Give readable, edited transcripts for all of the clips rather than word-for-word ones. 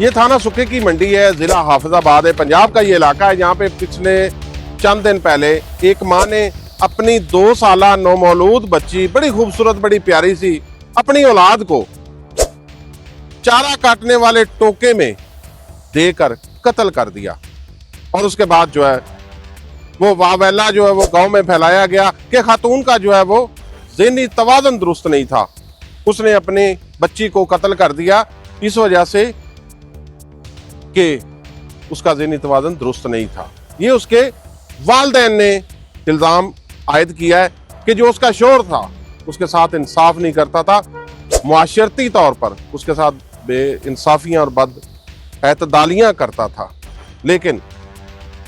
ये थाना सुखे की मंडी है, जिला हाफिजाबाद है, पंजाब का ये इलाका है जहाँ पे पिछले चंद दिन पहले एक माँ ने अपनी 2 साला नौमौलूद बच्ची, बड़ी खूबसूरत बड़ी प्यारी सी, अपनी औलाद को चारा काटने वाले टोके में देकर कत्ल कर दिया। और उसके बाद जो है वो वावेला जो है वो गांव में फैलाया गया कि खातून का जो है वो ज़हनी तवाज़ुन दुरुस्त नहीं था, उसने अपनी बच्ची को कत्ल कर दिया इस वजह से कि उसका ज़हनी तवाज़ुन दुरुस्त नहीं था। ये उसके वालिदैन ने इल्ज़ाम आयद किया है कि जो उसका शौहर था उसके साथ इंसाफ नहीं करता था, मुआशरती तौर पर उसके साथ बेइंसाफियाँ और बदएतदालियाँ करता था। लेकिन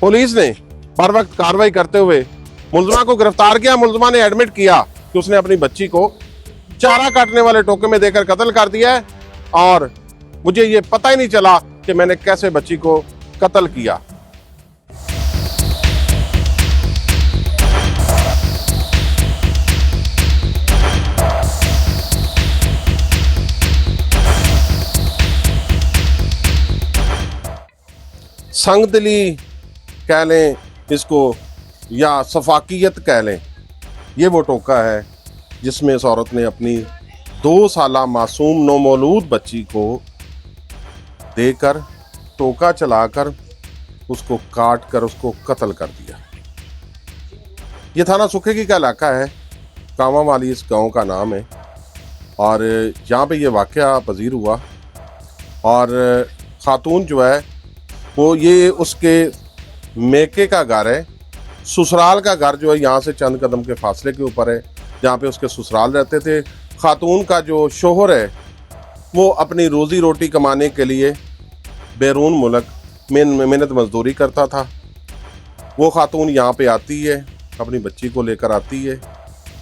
पुलिस ने बर वक्त कार्रवाई करते हुए मुलजमा को गिरफ्तार किया। मुलजमा ने एडमिट किया कि उसने अपनी बच्ची को चारा काटने वाले टोके में देकर कत्ल कर दिया है और मुझे ये पता ही नहीं चला कि मैंने कैसे बच्ची को कत्ल किया। संगदिली कह लें इसको या सफाकियत कह लें, ये वो टोका है जिसमें इस औरत ने अपनी 2 साला मासूम नौमौलूद बच्ची को देकर टोका चलाकर उसको काट कर उसको कत्ल कर दिया। ये थाना सुखेगी का इलाका है, कामा वाली इस गांव का नाम है और यहाँ पे ये वाक़या पजीर हुआ। और खातून जो है वो ये उसके मेके का घर है, ससुराल का घर जो है यहाँ से चंद कदम के फासले के ऊपर है जहाँ पे उसके ससुराल रहते थे। खातून का जो शोहर है वो अपनी रोज़ी रोटी कमाने के लिए बैरून मुल्क मेहनत मजदूरी करता था। वो खातून यहाँ पे आती है, अपनी बच्ची को लेकर आती है,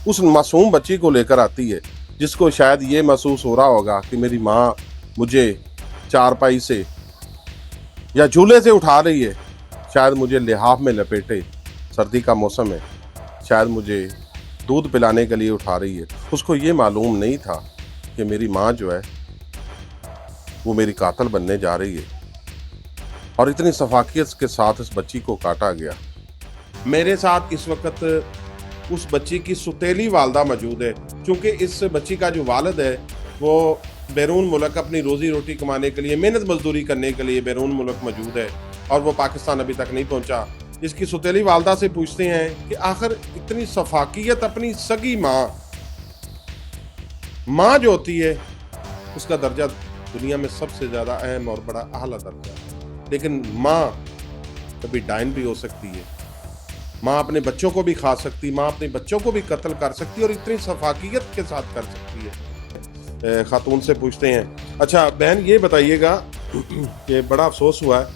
उस मासूम बच्ची को लेकर आती है जिसको शायद ये महसूस हो रहा होगा कि मेरी माँ मुझे चारपाई से या झूले से उठा रही है, शायद मुझे लिहाफ में लपेटे, सर्दी का मौसम है, शायद मुझे दूध पिलाने के लिए उठा रही है। उसको ये मालूम नहीं था कि मेरी माँ जो है वो मेरी कातिल बनने जा रही है और इतनी सफाकियत के साथ इस बच्ची को काटा गया। मेरे साथ इस वक्त उस बच्ची की सुतेली वालदा मौजूद है, क्योंकि इस बच्ची का जो वालिद है वो बैरून मुल्क अपनी रोज़ी रोटी कमाने के लिए, मेहनत मजदूरी करने के लिए बैरून मुल्क मौजूद है और वो पाकिस्तान अभी तक नहीं पहुंचा। इसकी सुतेली वालदा से पूछते हैं कि आखिर इतनी सफाकियत अपनी सगी माँ जो होती है उसका दर्जा दुनिया में सबसे ज़्यादा अहम और बड़ा आला दर्जा है, लेकिन माँ कभी डायन भी हो सकती है, माँ अपने बच्चों को भी खा सकती, माँ अपने बच्चों को भी कत्ल कर सकती है और इतनी सफाकियत के साथ कर सकती है। खातून से पूछते हैं, अच्छा बहन ये बताइएगा कि बड़ा अफसोस हुआ है,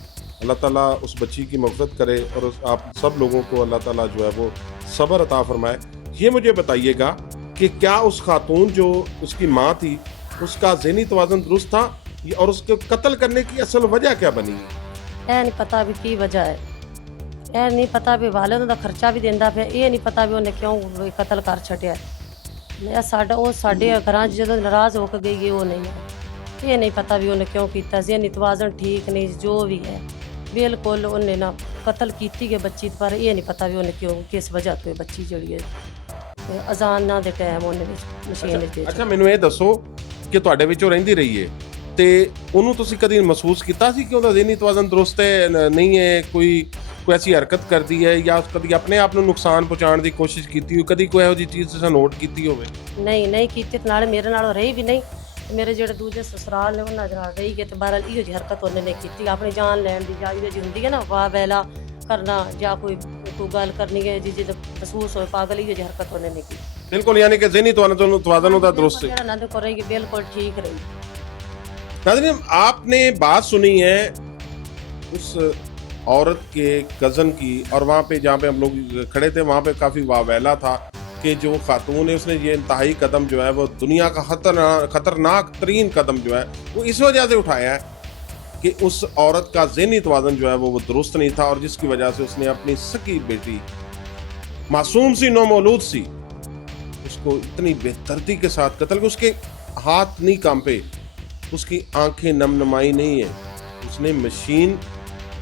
अल्लाह ताला उस बच्ची की मग़फ़िरत करे और आप सब लोगों को अल्लाह ताला जो है वो सब्र अता फरमाए। ये मुझे बताइएगा कि क्या उस खातून जो उसकी माँ थी उसका ज़हनी तवाज़ुन दुरुस्त था और उसको कत्ल करने की असल वजह क्या बनी है? नहीं पता भी की वजह है, नहीं पता भी वालिद दा खर्चा भी देंदा पे, ये नहीं पता भी उन्हें क्यों कत्ल कर छड़िया। मैं साडा वो साडे घरां जो नाराज़ होकर गई है वो नहीं है, ये नहीं पता भी उन्हें क्यों किया। ज़हनी तवाज़ुन ठीक नहीं जो भी है, बिल्कुल उन्हें ना कत्ल की गई बच्ची पर, ये नहीं पता भी उन्हें क्यों किस वजह तो बच्ची जड़ी है अजान ना दे टाइम उन्हें मशीन। अच्छा मैनू ये दसो कि तुहाडे विचों रहिंदी रही है ते ਉਹਨੂੰ ਤੁਸੀਂ ਕਦੀ ਮਹਿਸੂਸ ਕੀਤਾ ਸੀ ਕਿ ਉਹਦਾ ज़हनी तवाज़ुन दुरुस्त है नहीं है, कोई ऐसी हरकत करती है या कभी अपने आप ਨੂੰ ਨੁਕਸਾਨ ਪਹੁੰਚਾਉਣ ਦੀ ਕੋਸ਼ਿਸ਼ ਕੀਤੀ ਹੋ, ਕਦੀ ਕੋਈ ਇਹੋ ਜਿਹੀ ਚੀਜ਼ ਤੁਸੀਂ ਨੋਟ ਕੀਤੀ ਹੋਵੇ? नहीं की नाल मेरे नाल रही भी नहीं, मेरे ਜਿਹੜੇ ਦੂਜੇ ਸਸੁਰਾਲ ਨੇ ਉਹਨਾਂ ਨਾਲ ਰਹੀ ਗਏ ਤੇ ਬਹਰਾਲ ਇਹੋ ਜਿਹੀ ਹਰਕਤ ਉਹਨੇ ਨਹੀਂ ਕੀਤੀ। ਆਪਣੀ ਜਾਨ ਲੈਣ ਦੀ ਜਾਂ ਇਹੋ ਜਿਹੀ ਹੁੰਦੀ ਹੈ ਨਾ ਵਾਹ ਵੈਲਾ ਕਰਨਾ ਜਾਂ ਕੋਈ ਗੱਲ ਕਰਨੀ ਹੈ ਜੀ ਜਦ ਮਹਿਸੂਸ ਹੋਏ ਪਾਗਲ, ਇਹੋ ਜਿਹੀ ਹਰਕਤ ਉਹਨੇ ਨਹੀਂ ਕੀਤੀ। बिल्कुल, यानी कि ज़हनी तवाज़ुन ਉਹਦਾ दुरुस्त है। नंद को रही बिल्कुल ठीक रही। नाज़रीन आपने बात सुनी है उस औरत के कज़न की, और वहाँ पे जहाँ पे हम लोग खड़े थे वहाँ पे काफ़ी वावेला था कि जो खातून है उसने ये इंतहाई कदम जो है वो दुनिया का खतरनाक तरीन कदम जो है वो इस वजह से उठाया है कि उस औरत का ज़हनी तवाज़ुन जो है वो दुरुस्त नहीं था और जिसकी वजह से उसने अपनी सगी बेटी मासूम सी नौमौलूद सी उसको इतनी बेदर्दी के साथ कत्ल, उसके हाथ नहीं कांपे, उसकी आंखें नमनमाई नहीं है, उसने मशीन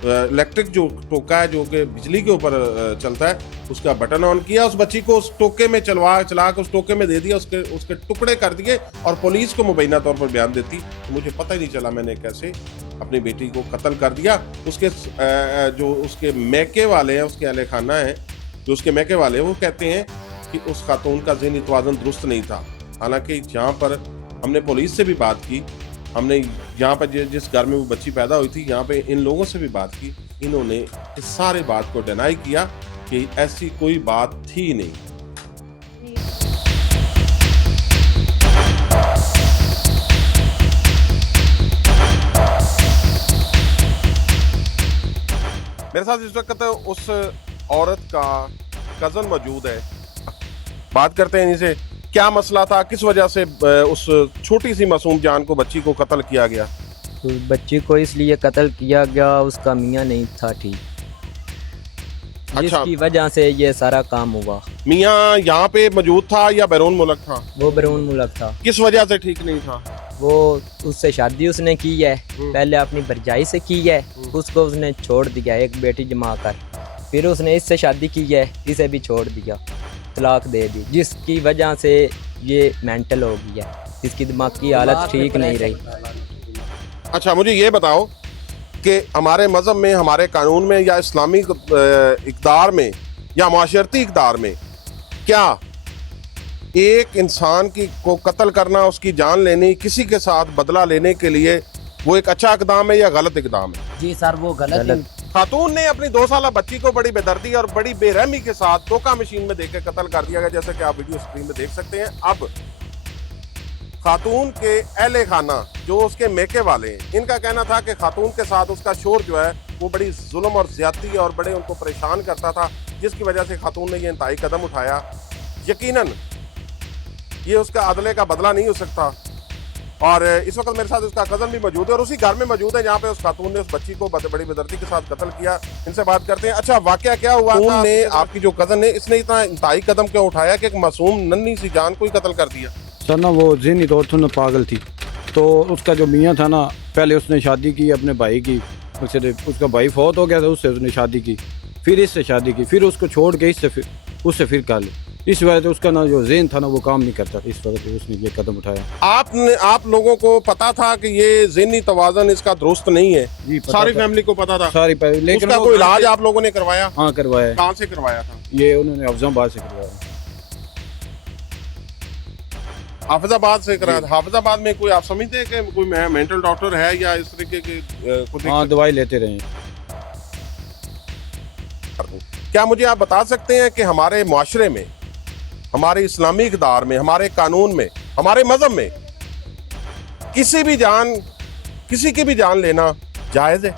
इलेक्ट्रिक जो टोका है जो कि बिजली के ऊपर चलता है, उसका बटन ऑन किया, उस बच्ची को उस टोके में चला के उस टोके में दे दिया, उसके टुकड़े कर दिए और पुलिस को मुबैना तौर पर बयान देती तो मुझे पता ही नहीं चला मैंने कैसे अपनी बेटी को कत्ल कर दिया। उसके जो उसके मैके वाले हैं, उसके अहले खाना है जो उसके मैके वाले हैं, वो कहते हैं कि उस खातून का ज़हनी तवाज़ुन दुरुस्त नहीं था। हालांकि यहाँ पर हमने पुलिस से भी बात की, हमने यहाँ पर जिस घर में वो बच्ची पैदा हुई थी यहाँ पे इन लोगों से भी बात की, इन्होंने इस सारे बात को डिनाई किया कि ऐसी कोई बात थी नहीं। मेरे साथ इस वक्त उस औरत का कजन मौजूद है, बात करते हैं इनसे। क्या मसला था, किस वजह से उस छोटी सी मासूम जान को, बच्ची को कत्ल किया गया? तो बच्ची को इसलिए कत्ल किया गया, उसका मियाँ नहीं था ठीक, जिसकी वजह से ये सारा काम हुआ। मियाँ यहाँ पे मौजूद था या बैरून मुल्क था? वो बैरून मुल्क था। किस वजह से ठीक नहीं था? वो उससे शादी उसने की है, पहले अपनी भरजाई से की है, उसको उसने छोड़ दिया एक बेटी जमा कर, फिर उसने इससे शादी की है, इसे भी छोड़ दिया, तलाक दे दी, जिसकी वजह से ये मेंटल हो गई है, इसकी दिमाग की हालत ठीक नहीं रही। अच्छा, मुझे ये बताओ कि हमारे मज़हब में, हमारे कानून में या इस्लामी इक़दार में या माशरती इक़दार में क्या एक इंसान को कत्ल करना, उसकी जान लेनी, किसी के साथ बदला लेने के लिए वो एक अच्छा इक़दाम है या गलत इक़दाम है? जी सर, वो गलत। खातून ने अपनी 2 साला बच्ची को बड़ी बेदर्दी और बड़ी बेरहमी के साथ टोका मशीन में देकर कत्ल कर दिया गया, जैसे कि आप वीडियो स्क्रीन में देख सकते हैं। अब खातून के अहले खाना जो उसके मेके वाले हैं, इनका कहना था कि खातून के साथ उसका शोर जो है वो बड़ी जुल्म और ज्यादती और बड़े उनको परेशान करता था, जिसकी वजह से खातून ने ये इंतहाई कदम उठाया। यकीनन ये उसका अदले का बदला नहीं हो सकता। और इस वक्त मेरे साथ उसका कज़न भी मौजूद है और उसी घर में मौजूद है जहाँ पे उस खातून ने उस बच्ची को बड़ी बेदर्दी के साथ कत्ल किया। इनसे बात करते हैं। अच्छा, वाकया क्या हुआ था? ने आपकी जो कज़न है, इसने इतना इंतहाई कदम क्यों उठाया कि एक मासूम नन्ही सी जान को ही कत्ल कर दिया? सर ना, वो ज़हनी तौर से ना पागल थी, तो उसका जो मियाँ था ना, पहले उसने शादी की अपने भाई की, उसका भाई फौत हो गया था, उससे उसने शादी की, फिर इससे शादी की, फिर उसको छोड़ के उससे फिर कर ली। इस वजह से उसका ना जो ज़हन था ना वो काम नहीं करता, इस वजह से उसने ये कदम उठाया। आप लोगों को पता था कि ये ज़हनी तवाज़ुन इसका दुरुस्त नहीं है? जी, सारी फैमिली को पता था? सारी, लेकिन उसका कोई इलाज आप लोगों ने करवाया? हाँ, करवाया। कहाँ से करवाया था? ये उन्होंने हाफिजाबाद से करवाया। हाफिजाबाद से कराया था? हाफिजाबाद में कोई, आप समझते हैं कि कोई मेंटल डॉक्टर है या इस तरीके के? हाँ, दवाई लेते रहे। क्या मुझे आप बता सकते हैं कि हमारे माशरे में, हमारे इस्लामी इक़दार में, हमारे कानून में, हमारे मज़हब में किसी की भी जान लेना जायज़ है?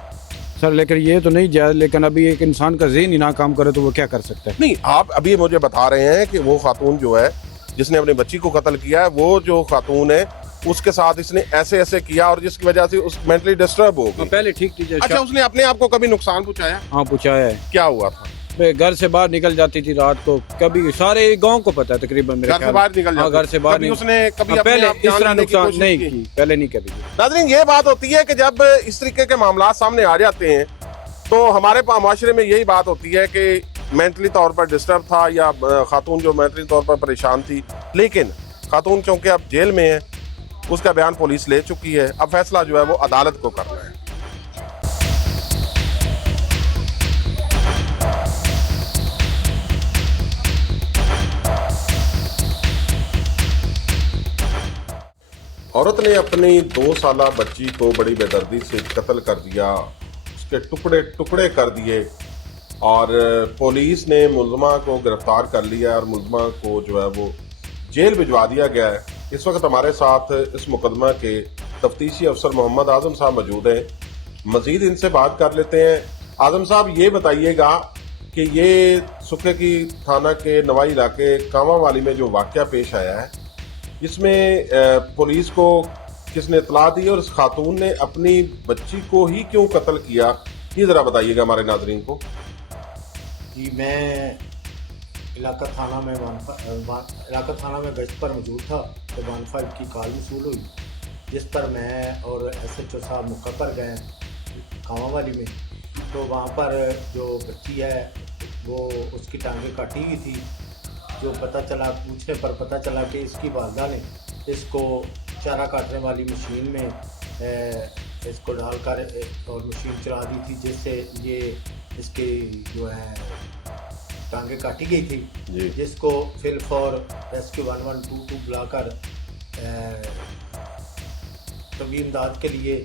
सर लेकिन ये तो नहीं जायज़, लेकिन अभी एक इंसान का ज़हन ही ना काम करे तो वो क्या कर सकता है? नहीं, आप अभी मुझे बता रहे हैं कि वो खातून जो है जिसने अपनी बच्ची को कत्ल किया है, वो जो खातून है उसके साथ इसने ऐसे किया और जिसकी वजह से उस मेंटली डिस्टर्ब हो गई। पहले ठीक थी। अच्छा, उसने अपने आप को कभी नुकसान पहुंचाया? हाँ, पहुंचाया है। क्या हुआ था? घर से बाहर निकल जाती थी रात को, कभी सारे गांव को पता है तकरीबन, मेरे घर से बाहर निकल जाती? घर से बाहर उसने कभी पहले अपने इस तरह नुकसान नहीं की, पहले नहीं कभी। नाज़रीन, ये बात होती है कि जब इस तरीके के मामला सामने आ जाते हैं तो हमारे माशरे में यही बात होती है कि मेंटली तौर पर डिस्टर्ब था या खातून जो मेंटली तौर पर परेशान थी, लेकिन खातून चूंकि अब जेल में है, उसका बयान पुलिस ले चुकी है, अब फैसला जो है वो अदालत को करना है। औरत ने अपनी 2 साला बच्ची को बड़ी बेदर्दी से कत्ल कर दिया, उसके टुकड़े टुकड़े कर दिए और पुलिस ने मुल्ज़मा को गिरफ्तार कर लिया और मुल्ज़मा को जो है वो जेल भिजवा दिया गया है। इस वक्त हमारे साथ इस मुकदमा के तफ्तीशी अफसर मोहम्मद आज़म साहब मौजूद हैं, मज़ीद इनसे बात कर लेते हैं। आज़म साहब, ये बताइएगा कि ये सुखे की थाना के नवाई इलाके कामावाली में जो वाक़या पेश आया है, इसमें पुलिस को किसने इत्तला दी और इस खातून ने अपनी बच्ची को ही क्यों कत्ल किया, ये ज़रा बताइएगा हमारे नाज़रीन को। जी, मैं इलाका थाना में गश्त पर मौजूद था तो 15 की कॉल मसूल हुई, जिस पर मैं और SHO साहब मुकर्रर गए। खावा वाली में। तो वहाँ पर जो बच्ची है वो उसकी टांगें काटी हुई थी। जो पता चला, पूछने पर पता चला कि इसकी वालदा ने इसको चारा काटने वाली मशीन में इसको डालकर और मशीन चला दी थी, जिससे ये इसकी जो है टांगें काटी गई थी, जी। जिसको फिल फॉर रेस्क्यू 1122 बुलाकर तबी इमदाद के लिए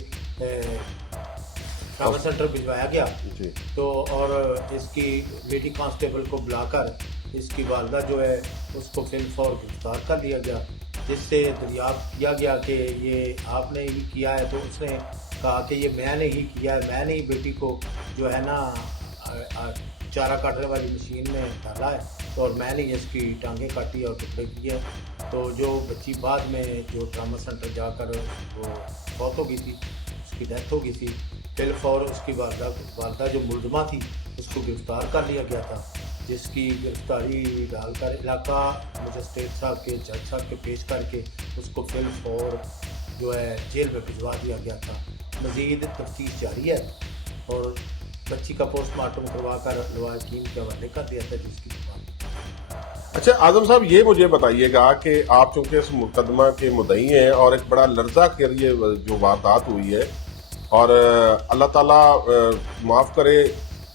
ट्रामा सेंटर भिजवाया गया। जी। तो और इसकी लेडी कांस्टेबल को बुलाकर इसकी वालदा जो है उसको फिल फॉर गिरफ्तार कर लिया गया, जिससे दरियाफ्त किया गया कि ये आपने ही किया है। तो उसने कहा कि ये मैंने ही किया है, मैंने ही बेटी को जो है ना चारा काटने वाली मशीन में डाला है, तो और मैंने ही इसकी टांगें काटी और टुकड़े किए। तो जो बच्ची बाद में जो ट्रामा सेंटर जाकर वो फौत हो गई थी, उसकी डेथ हो गई थी। फिल फौर उसकी वालदा जो मुलजमा थी उसको गिरफ्तार कर लिया गया था, जिसकी गिरफ्तारी डालकर इलाका मजिस्ट्रेट साहब के जज साहब के पेश करके उसको फिल फौर जो है जेल में भिजवा दिया गया था। मज़ीद तफ्तीश जारी है और बच्ची का पोस्टमार्टम करवा कर लवाहकीम के हवाले कर दिया था, जिसकी अच्छा आजम साहब, ये मुझे बताइएगा कि आप चूंकि इस मुकदमा के मुद्दई हैं और एक बड़ा लर्जा के लिए जो वारदात हुई है, और अल्लाह ताला माफ़ करे,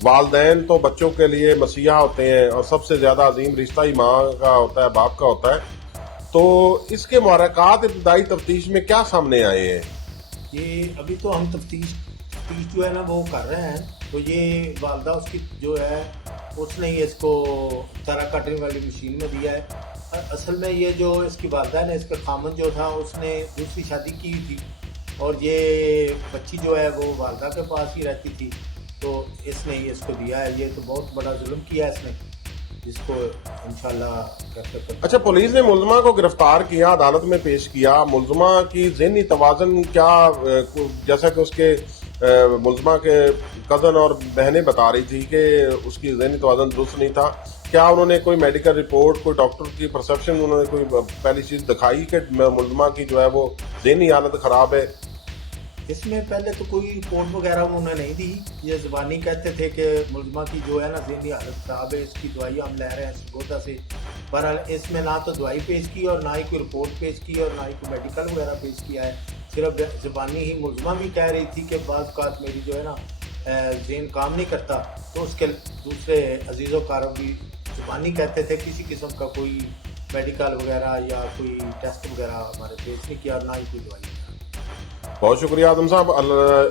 वालदैन तो बच्चों के लिए मसीहा होते हैं और सबसे ज़्यादा अजीम रिश्ता ही माँ का होता है, बाप का होता है। तो इसके मुहरकात इब्तदाई तफ्तीश में क्या सामने आए हैं? ये अभी तो हम तफ्तीश जो है ना वो कर रहे हैं। तो ये वालदा उसकी जो है उसने ही इसको चारा काटने वाली मशीन में दिया है। असल में ये जो इसकी वालदा ने, इसका खामन जो था उसने दूसरी शादी की थी और ये बच्ची जो है वो वालदा के पास ही रहती थी, तो इसने ही इसको दिया है। ये तो बहुत बड़ा जुल्म किया है इसने, जिसको इंशाल्लाह कैप्चर। अच्छा, पुलिस ने मुलजमा को गिरफ्तार किया, अदालत में पेश किया। मुलजमा की ज़हनी तवाज़न क्या, जैसा कि उसके मुलजमा के कज़न और बहनें बता रही थी कि उसकी ज़हनी तवाज़न दुरुस्त नहीं था, क्या उन्होंने कोई मेडिकल रिपोर्ट, कोई डॉक्टर की परसेप्शन, उन्होंने कोई पहली चीज़ दिखाई कि मुलजमा की जो है वो ज़हनी हालत ख़राब है? इसमें पहले तो कोई रिपोर्ट वगैरह उन्होंने नहीं दी। ये ज़बानी कहते थे कि मुलजमा की जो है ना ज़हनी हालत ख़राब है, इसकी दवाई हम ले रहे हैं सरगोदा से। बहरहाल इसमें ना तो दवाई पेश की और ना ही कोई रिपोर्ट पेश की और ना ही कोई मेडिकल वगैरह पेश किया है। सिर्फ ज़बानी ही मुलजमा भी कह रही थी कि बाज़ औक़ात मेरी जो है ना ज़हन काम नहीं करता। तो उसके दूसरे अजीज़ो कारम भी ज़बानी कहते थे, किसी किस्म का कोई मेडिकल वगैरह या कोई टेस्ट वगैरह हमारे पेश नहीं किया और ना ही कोई दवाई। बहुत शुक्रिया आदम साहब।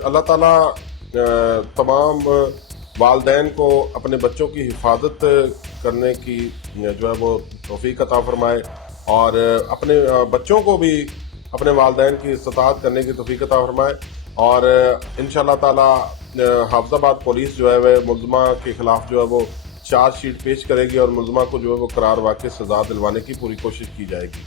अल्लाह ताला तमाम वालदैन को अपने बच्चों की हिफाजत करने की जो है वो तौफीक अता फरमाए और अपने बच्चों को भी अपने वालदैन की इस्तात करने की तौफीक अता फरमाए। और इंशाअल्लाह ताला हाफिजाबाद पुलिस जो है वह मुलजमा के खिलाफ जो है वो चार्जशीट पेश करेगी और मुलजमा को जो है वो करार वाक़ई सज़ा दिलवाने की पूरी कोशिश की जाएगी।